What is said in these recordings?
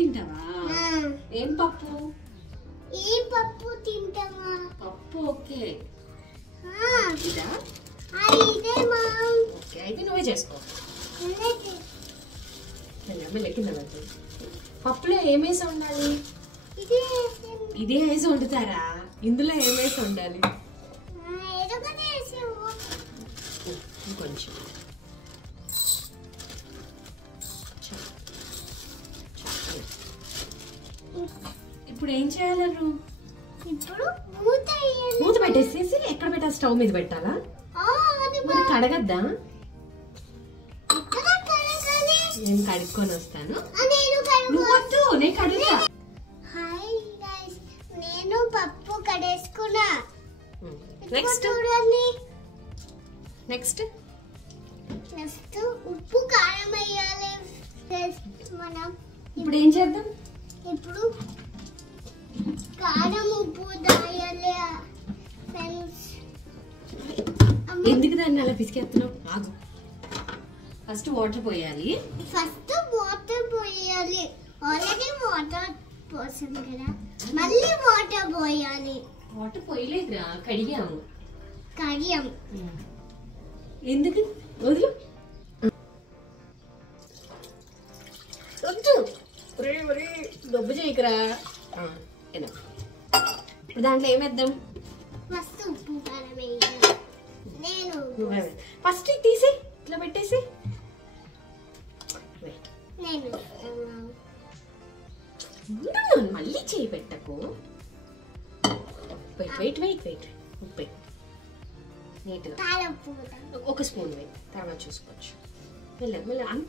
తింటావా? ఏం పప్పు? ఈ పప్పు తింటావా? పప్పు ఓకే. ఇదా? ఇదే మా. ఓకే అయితే నువ్వే చేసుకో. పప్పులో ఏమేసి ఉండాలి? ఇదే వేసి వండుతారా? ఇందులో ఏమేసి ఉండాలి? కొంచెం ఇప్పుడు ఏం చేయాలి? ఇప్పుడు మూత పెట్టేసేసి ఎక్కడ పెట్టాలి? స్టవ్ మీద పెట్టాలా? మరి కడగద్దా? నేను కడుక్కొని వస్తాను. నువ్వొద్దు, నేను కడుగుతా. నేను పప్పు కడేసుకున్నా. నెక్స్ట్ నెక్స్ట్ నెక్స్ట్ ఉప్పు కారం వేయాలి మనం. ఇప్పుడు ఏం చేద్దాం? ఇప్పుడు కారం ఉప్పు దాయాలి ఫ్రెండ్స్. ఎందుకు దాన్ని అలా పిసికేస్తున్నావు? ఆగు. ఫస్ట్ వాటర్ పోయాలి. ఆల్రెడీ వాటర్ పోసాం కదా, మళ్ళీ వాటర్ పోయాలి. వాటర్ పోయలేదురా, కడిగాము. ఎందుకు? వద్దు వద్దు, డబ్బు చేయకురా. ఇప్పుడు దాంట్లో ఏమేద్దాం? ఫస్ట్ ఉప్పు కారం వేయాలి. నేను ఫస్ట్ తీసి ఇట్లా పెట్టేసి మళ్ళీ చేయి పెట్టకు. వెయిట్ ఉప్పు నీట్గా ఒక స్పూన్ వేయి, తర్వాత చూసుకోవచ్చు. మెల్ల అంత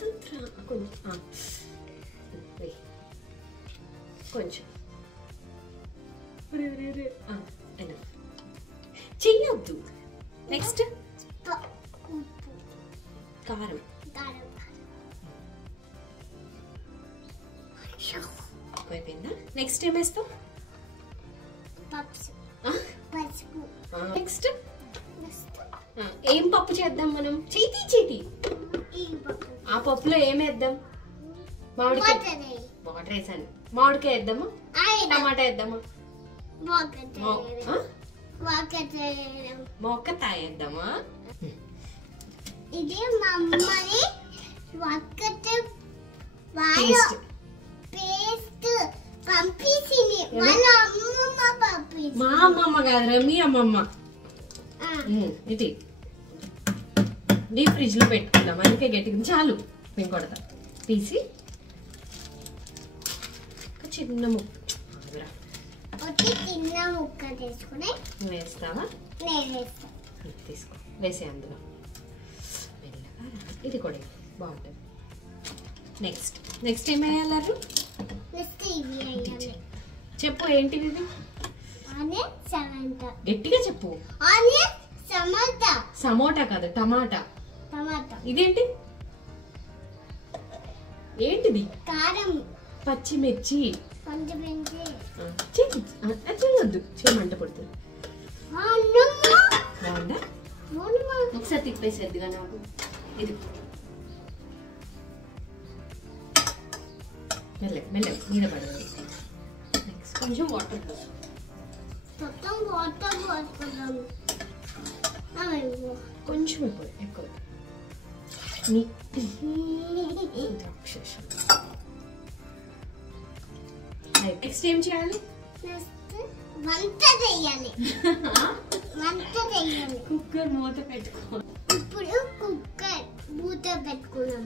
కొంచెం చెయ్యొద్దు. నెక్స్ట్ కారం. అయిపోయిందా? నెక్స్ట్ ఏం వేస్తావు? నెక్స్ట్ ఏం పప్పు చేద్దాం మనం? చేతి ఆ పప్పులో ఏమేద్దాం? మామిడికాయ. వాటర్ వేసాను. మామిడికాయ వేద్దామా? టమాటా వేద్దామా? మొక్కతాయ వేద్దామా? ఇది మా అమ్మని పంపించింది. మా అమ్మమ్మ కాదురా, మీ అమ్మమ్మ. ఇది డీప్ ఫ్రిడ్జ్ లో పెట్టుకుందాం, అందుకే గట్టిగా. చాలు, నేను కొడతా. తీసి చిన్న ముక్క తీసుకుని వేస్తావా? తీసుకో, వేసే అందులో. ఇది కూడా బాగుంటుంది. నెక్స్ట్ ఏం వేయాలి? చెప్పు, ఏంటిది? గట్టిగా చెప్పు. సమోటా కాదు, టమాటా. ఇదేంటి? ఏంటిది? కారం, పచ్చిమిర్చి. చేయొద్దు, చేయమంట పడుతుంది. బాగుందా? ఒకసారి తిప్పేసేద్దిగా నాకు. ఇది మెల్ల మీద పడదు. నెక్స్ట్ కొంచెం వాటర్ పోసు. కొంచెం ఎక్కువ. నెక్స్ట్ ఏం చేయాలి? వంట చేయాలి. కుక్కర్ మూత పెట్టుకో. ఇప్పుడు కుక్కర్ మూత పెట్టుకున్నాం.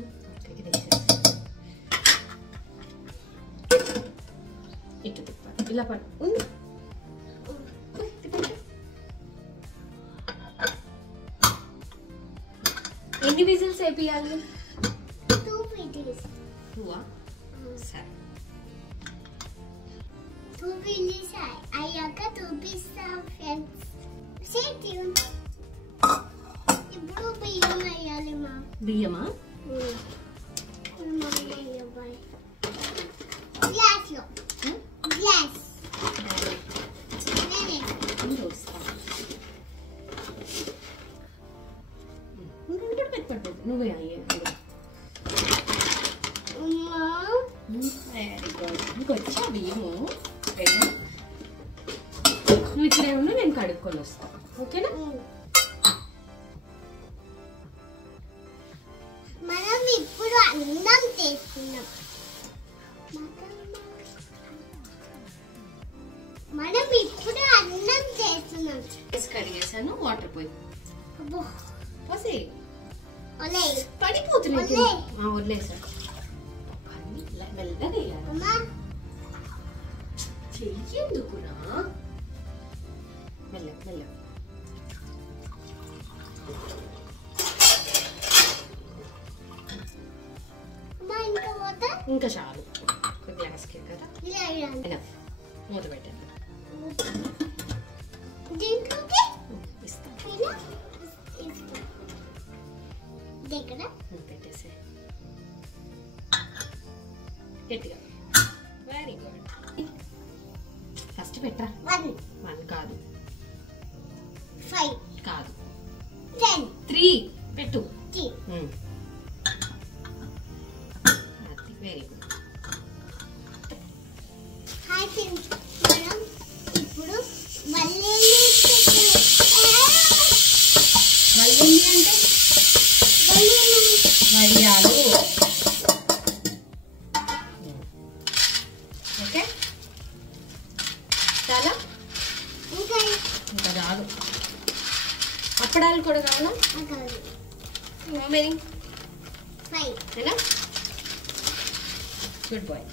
ఇటు తిప్పాలి, ఇలా పడు. ఎన్ని విజిల్స్ వేపియాలి? 2 విజిల్స్. సరే, 2 విజిల్స్ అయ్యాక చూపిస్తాం ఫ్రెండ్స్. ఇప్పుడు బియ్యం వేయాలి. బియ్యమా? నువ్వే అయ్యే. Very good. ఇంటికి వచ్చి ఆ బియ్యము నువ్వు ఇక్కడే ఉన్నా, నేను కడుక్కొని వస్తాను. ఓకేనా? మనం ఇప్పుడు అన్నం చేస్తున్నాం. కడిగేసాను. వాటర్ పోయి పోసి ఒలేయ్ పడిపోతున్నాయి. వదిలేసా మెల్లగా చెయ్యి ఎందుకురా? మెల్ల మెల్ల ఇంకా చాలు. గ్లాస్కి కదా మూత పెట్టాను. పెట్టేసే గట్టిగా. Very good. ఫస్ట్ పెట్టరా. 1 కాదు, 5 కాదు, 10 3 పెట్టు. Very good. హాయ్ ఫ్రెండ్స్, మనం ఇప్పుడు వల్లేలి అంటే వడియాలు. ఓకే, చాలా ఇంకా చాలు. అప్పడాలు కూడా కావాలా? Good bye.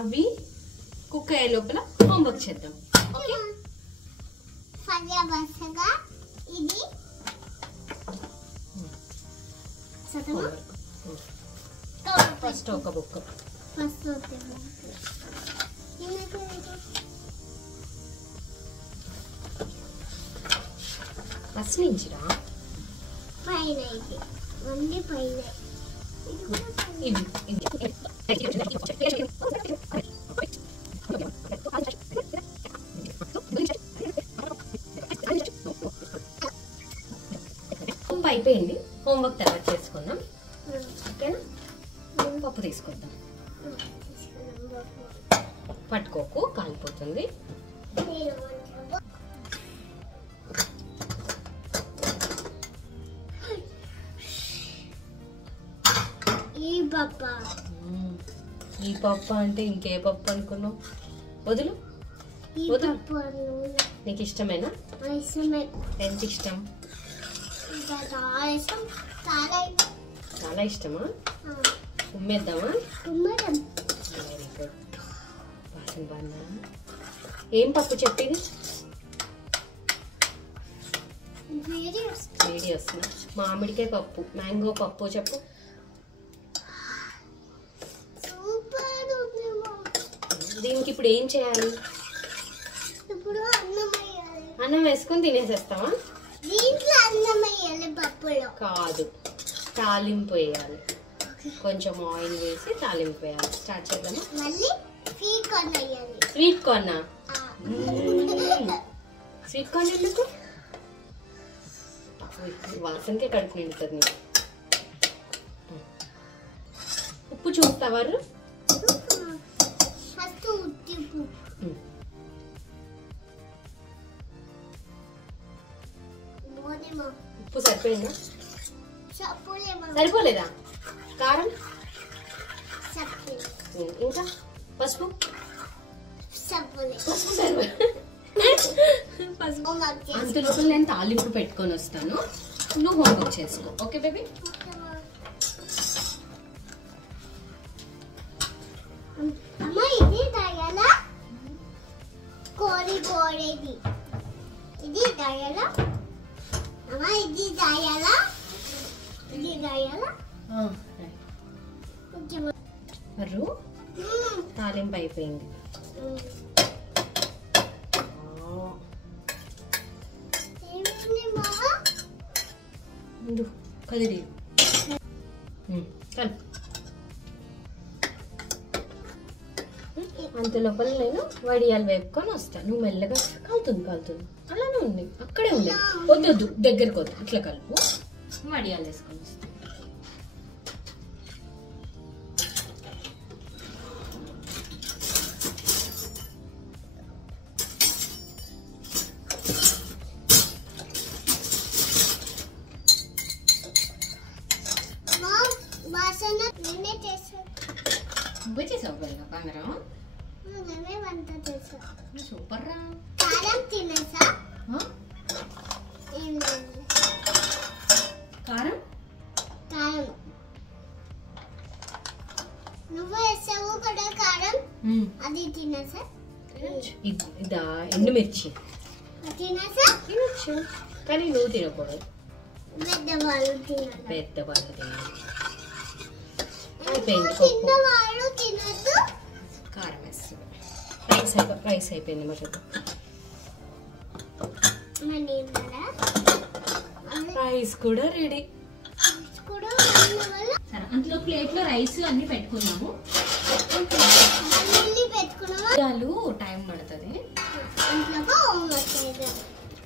అవి కుక్ అయ్యే లోపల హోంవర్క్ చేద్దాం. ఓకే, ఇది ఫస్ట్ ఒక బుక్. ఫస్ట్ నుంచిరా పైన ఇది ఓన్లీ పైన ఇది అయిపోయింది. హోంవర్క్ తర్వాత చేసుకుందాం. ఓకేనా? పప్పు తీసుకొద్దాం. పట్టుకోకు, కాలిపోతుంది. ఈ పప్పు అంటే ఇంకే పప్పు అనుకున్నావు? వదులు వదులు. నీకు ఇష్టమేనా? ఎంత ఇష్టం? చాలా ఇష్టమా? ఉమ్మేద్దామా? Very good. వాసన బాగుందా? ఏం పప్పు చెప్పింది? వేడి వస్తున్నా. మామిడికాయ పప్పు, మ్యాంగో పప్పు చెప్పు. దీనికి ఇప్పుడు ఏం చేయాలి? అన్నం వేసుకొని తినేసేస్తావా? కాదు, తాలింపు వేయాలి. కొంచెం ఆయిల్ వేసి తాలింపు వేయాలి. స్టార్ట్ చేద్దామా? Sweet corn. స్వీట్ కార్న్ ఎందుకు? వాసనకే కడుపు నిండుతుంది. ఉప్పు చూస్తావా? ఉప్పు సరిపోయిందా? సరిపోలేదా? కారం ఇంకా పసుపు అంతలోపల నేను తాలింపు పెట్టుకొని వస్తాను. నువ్వు హోంవర్క్ చేసుకో. Okay baby? ఇది దాయాలా? ఇది దాయాలా? ఇది దాయాలా? తాలింపు అయిపోయింది. ముందు కదిరి అంత లోపల నేను వడియాలు వేపుకొని వస్తాను. నువ్వు మెల్లగా కాలుతుంది అలానే ఉంది, అక్కడే ఉంది. వద్దు దగ్గరకు వద్దు, ఇట్లా కలుపు. వడియాలు వేసుకొని వస్తాను. నువ్వే చేసావు బంగారం. నువ్వే వంట చేసా. సూపర్ రా. కారం తినేసా? ఏం లేదు. కారం కారం నువ్వు వేసావు కదా కారం, అది తినేసా. ఇదా ఎండుమిర్చి తినేసా? తినచ్చు, కానీ నువ్వు తినకూడదు. పెద్దవాళ్ళు తినాలి. పెద్దవాళ్ళు తినాలి. చిన్నవాళ్ళు తినద్దు. కారం వేస్తుంది. రైస్ అయిపోయింది మా చెప్పు. రైస్ కూడా రెడీ. సరే, అందులో ప్లేట్లో రైస్ అన్ని పెట్టుకున్నాము. టైం పడుతుంది.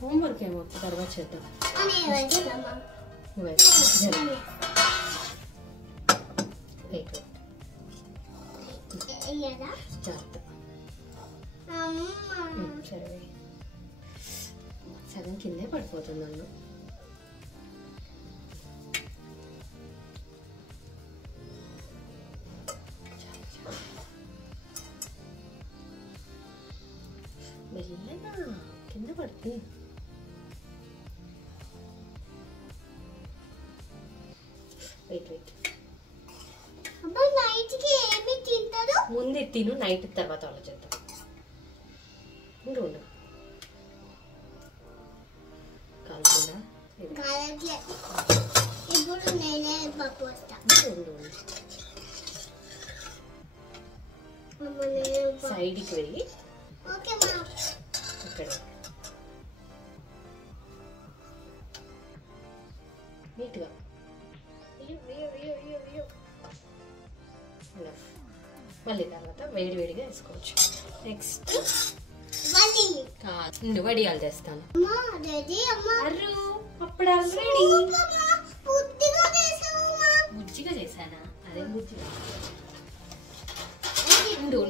హోంవర్క్ ఏమో తర్వాత చేద్దాం. సరే, సగం కిందే పడిపోతుంది అన్నం. మెల్లగా కింద పడుతుంది. వెయిట్ ముందు తిను, నైట్ తర్వాత ఆలోచిద్దాం. ఉండు కాలుతుందా? ఇప్పుడు నేనే పప్పు వస్తా. సైడ్కి వెళ్ళి ఇక్కడ నీట్గా మళ్ళీ తర్వాత వేడిగా వేసుకోవచ్చు. నెక్స్ట్ వడియాలు చేస్తాను. అప్పడాలు రెడీ. బుజ్జిగా చేశానా? అదే బుజ్జిగా. ఉండు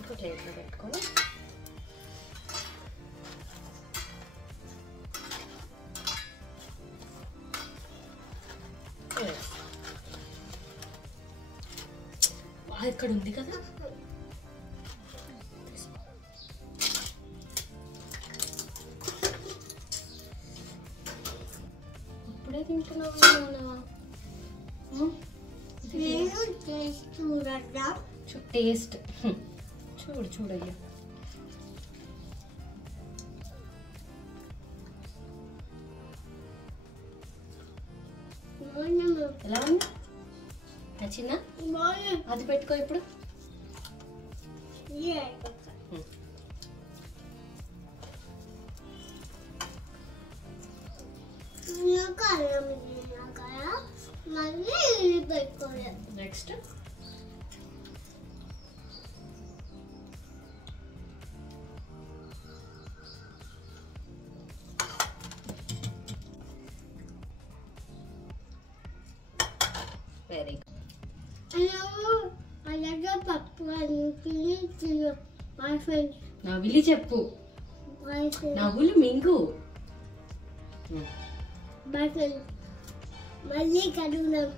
ఒక ప్లేట్లో పెట్టుకొని ఇక్కడ ఉంది కదా, ఇప్పుడే తింటున్నావు. టేస్ట్ చూడయ్యా. ఎలా ఉంది? నచ్చిందా? అది పెట్టుకో ఇప్పుడు. Next very good. అలాగే పప్పు నవ్వులు చెప్పు. నవ్వులు మింగు. మళ్ళీ కడుగుదాం.